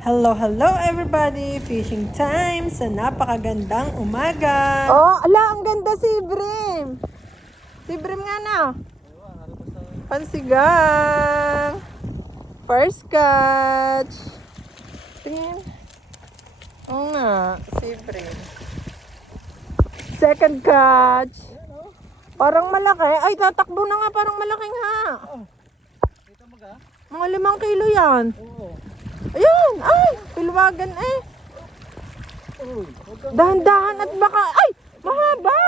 Hello, hello everybody! Fishing time sa napakagandang umaga! Oh, ala, ang ganda si Brim! Si Brim nga na! Pansigang! First catch! Tingin. Oo nga, si Brim. Second catch! Parang malaki. Ay, tatakbo na nga, parang malaking ha! Mga 5 kilo yan. Ayun! Ay! Pilwagan eh! Dahan-dahan at baka... Ay! Mahaba!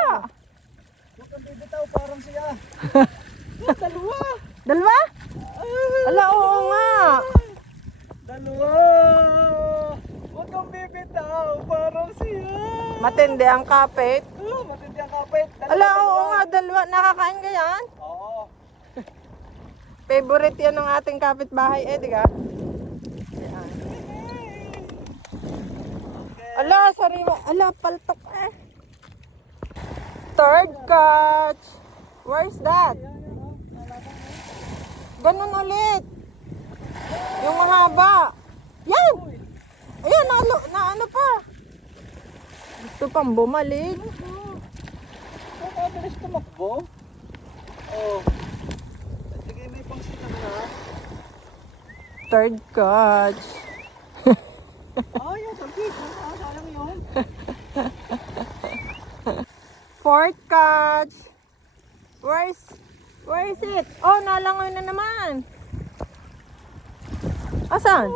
Huwag kang bibitaw, parang siya. Dalawa! Dalawa? Ala, oo nga! Dalawa! Huwag kang bibitaw, parang siya. Matindi ang kapit. Matindi ang kapit. Ala, oo nga, dalawa. Nakakain ka yan? Oo. Favorite yan ng ating kapitbahay eh, di ka? Ala, sariwa. Ala, paltok eh. Third catch. Where's that? Ganun ulit. Yung mahaba. Yan! Ayan, na ano pa. Gusto pang bumalik. Huwag ka bilis tumakbo. Oo. Sige, may pangsita na. Third catch. Yung salpik. Sayang yun. Fourth catch. Where is it? Oh, nalangoy na naman. Asan?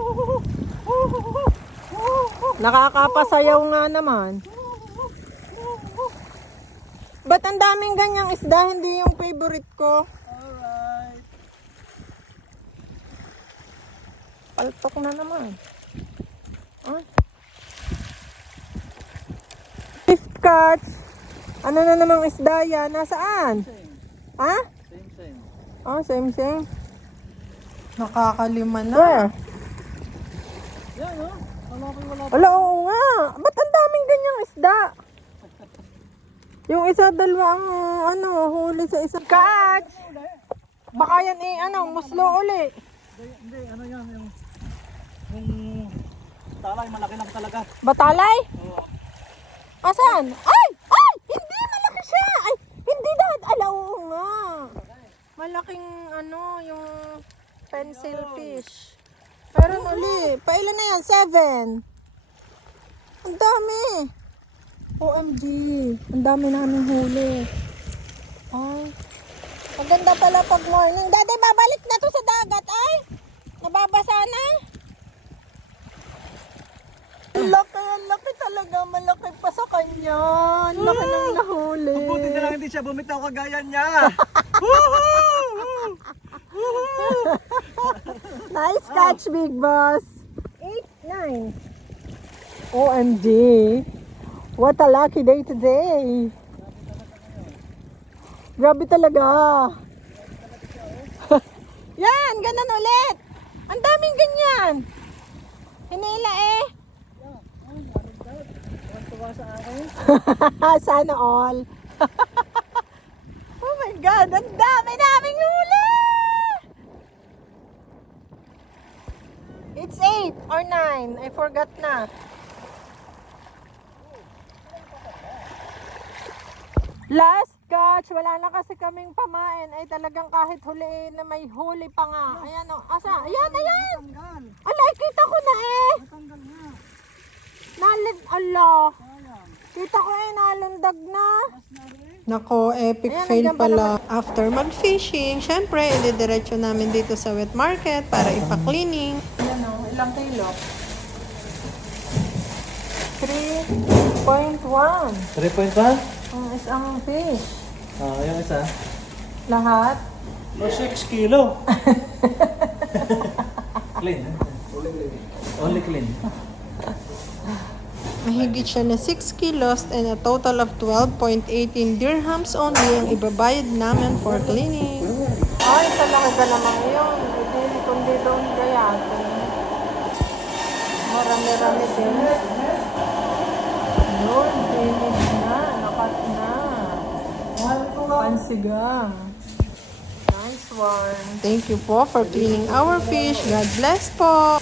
Nakakapasayaw nga naman. Ba't ang daming ganyang isda? Hindi yung favorite ko. Alright. Paltok na naman. Ah. Fifth catch. Ano na namang isda yan? Nasaan? Same. Ha? Same. Oh, same. Nakakalima na. Where? Yan, oh. Wala. Wala, oo nga. Ba't ang daming ganyang isda? Yung isa, dalawa ang huli sa isang catch. Baka yan muslo uli. Hindi, ano yan, yung talay, malaki lang talaga. Batalay? Oo. Asan? Ay! Hindi, malaki siya! Ay, hindi dahil. Ala, oo nga. Malaking yung pencil fish. Meron uli. Pailan na yan? 7. Ang dami. OMG. Ang dami namin huli. Ay. Maganda pala pag morning. Daddy, babalik na to sa dagat. Ay. Nababasa na. Ang laki talaga. Malaki pa sa kanya. Ang laki ng nahuli. Mabuti na lang hindi siya bumitaw kagaya niya. Nice catch, big boss. 8, 9. OMG. What a lucky day today. Grabe talaga. Yan, ganun ulit. Ang daming ganyan. Hinila eh. Tuwa sa akin. Sana all. Oh my God, ang dami naming huli. It's 8 or 9. I forgot na. Last catch. Wala na kasi kaming pamain. Ay talagang kahit huliin na may huli pa nga. Ayan o. Asa? Ayan. Tanggal. Alay, kita ko na eh. Tanggal nga. Ala. Kita ko eh, nalundag na. Nako, epic Ayan, fail nandiyan pa pala. After mag-fishing, syempre, ide-diretso namin dito sa wet market para ipa-cleaning. Ayan o. Ilang kilo? 3.1. 3.1? Ang isang fish. Yung isa. Lahat? 6 kilo. Clean. Only clean. Mahigit siya na 6 kilos and a total of 12.18 dirhams only ang ibabayad namin for cleaning. Ay, talaga naman yun. Hindi kundi doon kaya. Marami-rami din. Lord, finish na. Nakat na. Pansigang. Nice one. Thank you po for cleaning our fish. God bless po!